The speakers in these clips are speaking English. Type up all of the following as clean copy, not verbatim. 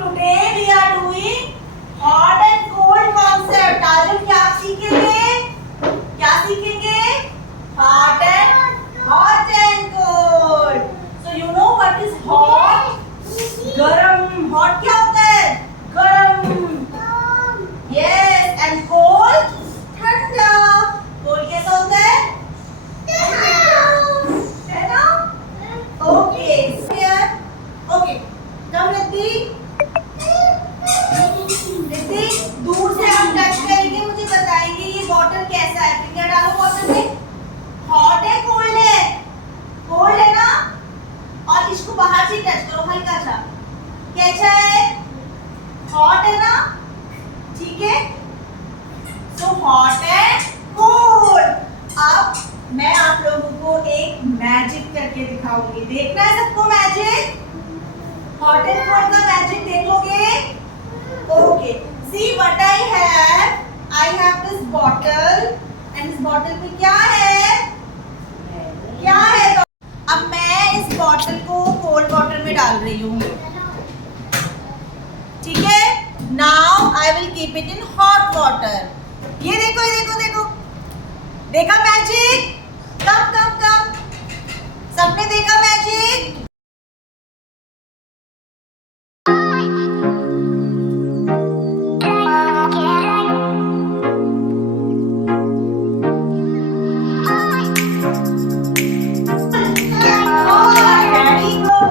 today we are doing hot and cold concept. आज हम क्या सीखेंगे? क्या सीखेंगे? Hot and cold. So you know what is hot? गरम. Hot क्या होता है? गरम. Yes, and cold? ठंडा. Cold कैसा होता है? है ना? Okay. Here. Okay. Come Riddhi. Riddhi, दूर से आप टच करेंगे, मुझे बताएंगे ये बॉटल कैसा है. फिंगर डालो बॉटल में. हॉट है कोल्ड है? कोल्ड है ना. और इसको बाहर से टच करो हल्का सा. कैसा है? हॉट है ना. ठीक है. तो हॉट है कोल्ड. अब मैं आप लोगों को एक मैजिक करके दिखाऊंगी. देखना है सबको मैजिक. हॉट एंड कोल्ड का मैजिक देखोगे. Okay. See what I have. I have this bottle and इस बॉटल में क्या है? क्या है? तो अब मैं इस बॉटल को कोल्ड वाटर में डाल रही हूँ. ठीक है. Now I will keep it in hot water. ये देखो, ये देखो, देखो. देखा मैजिक? कम कम कम. सबने देखा मैजिक?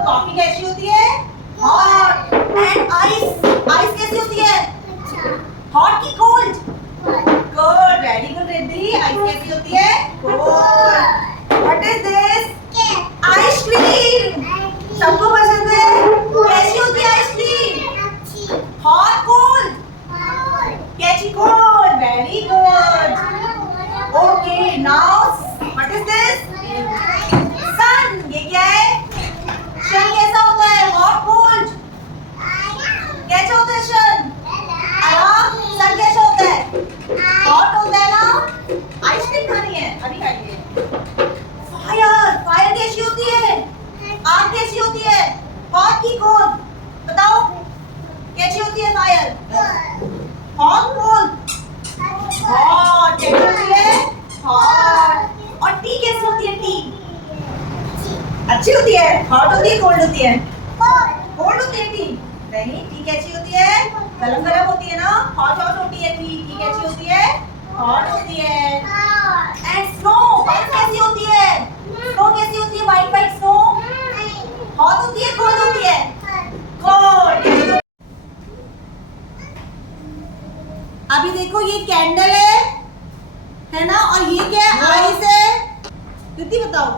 कॉफी कैसी होती है? हॉट. And ice. आइस कैसी होती है? हॉट की cold? Cold. Very good Riddhi. Ice कैसी होती है? Cold. What is this? Ice cream. सबको पसंद है. कैसी होती है आइसक्रीम? Hot cold? कैसी cold? Very good. Okay. Now what is this? Sun. ये क्या है? सन कैसा होता है? Hot cold? कैसा होता है सन? सन कैसा होता है? हॉट होता है ना. आइसक्रीम खानी है? अभी खाइए. फायर. फायर कैसी होती है? आग कैसी होती है? हॉट की कोल्ड? बताओ कैसी होती है फायर? Hot cold? हॉट. कैसी होती है? हॉट. और टी कैसी होती है? टी अच्छी होती है? हॉट होती है कोल्ड होती है? कोल्ड होती है टी. नहीं. टी कैसी होती है? गरम गरम होती है ना. हॉट हॉट होती है टी. टी कैसी होती है? हॉट होती है. And snow. वाइट कैसी होती है? स्नो कैसी होती है? White white snow. हॉट होती है कोल्ड होती है? कोल्ड. अभी देखो ये कैंडल है ना. और ये क्या है? आइस है. दीदी बताओ.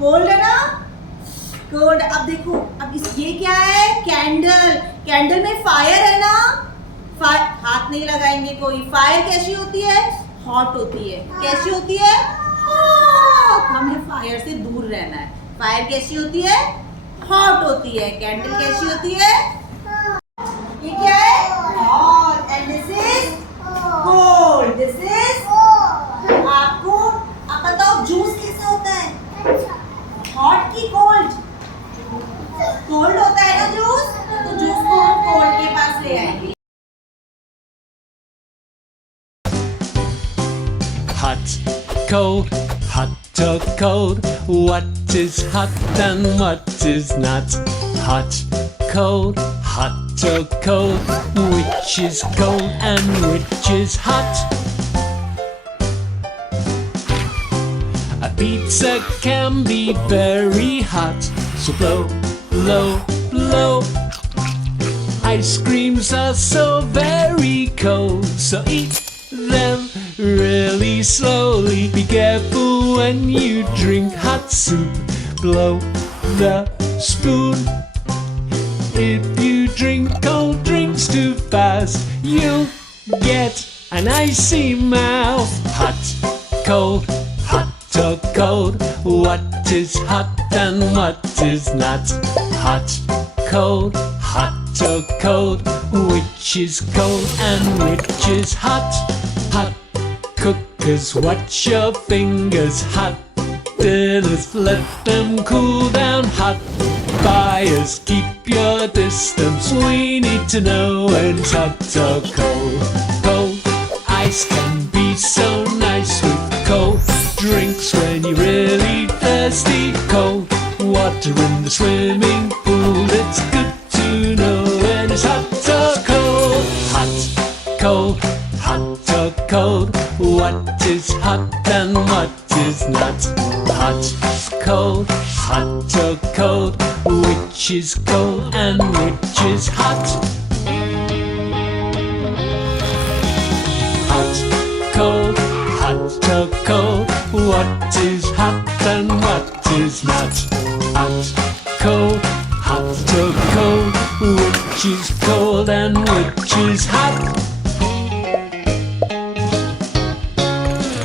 कोल्ड है ना. कोल्ड. अब देखो. अब ये क्या है? कैंडल. कैंडल में फायर है ना. हाथ नहीं लगाएंगे कोई. फायर कैसी होती है? हॉट होती है. कैसी होती है? हॉट. हमें फायर से दूर रहना है. फायर कैसी होती है? हॉट होती है. कैंडल कैसी होती है? ये क्या है? Hot. And this is cold. This is आपको. अब बताओ जूस कैसा होता है? हॉट की कोल्ड? कोल्ड होता है ना जूस. तो जूस को हम कोल्ड के पास ले आएंगे. Hot, cold, hot or cold. What is hot and what is not? Hot, cold, hot or cold. Which is cold and which is hot? A pizza can be very hot, so blow, blow, blow. Ice creams are so very cold, so eat them really slowly. Be careful when you drink hot soup. Blow the spoon. If you drink cold drinks too fast, you'll get an icy mouth. Hot, cold, hot or cold. What is hot and what is not? Hot, cold, hot or cold. Which is cold and which is hot? Hot cookers, watch your fingers. Hot dinners, let them cool down. Hot Buyers, keep your distance. We need to know when it's hot or cold. Cold ice can be so nice with cold drinks when you're really thirsty. Cold water in the swimming pool. It's good to know when it's hot or cold. Hot, cold, hot or cold. What is hot and what is not? Hot, cold, hot or cold. Which is cold and which is hot? Hot, cold, hot or cold. What is hot and what is not? Hot, cold, hot or cold. Which is cold and which is hot?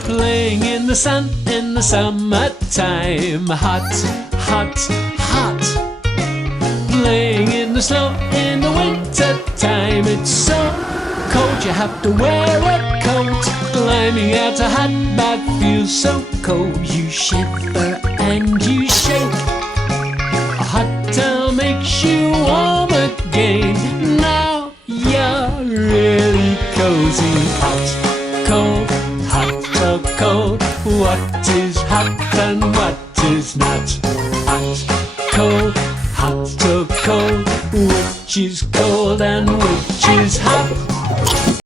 Playing in the sun in the summertime. Hot, hot, hot. Playing in the snow in the winter time. It's so cold you have to wear a coat. Climbing out a hot bath feels so cold. You shiver and you shake. A hot towel makes you warm again. Now you're really cozy. Hot, cold, hot or cold. What is hot and what is not? Hot, cold, hot or cold. Which is cold and which is hot?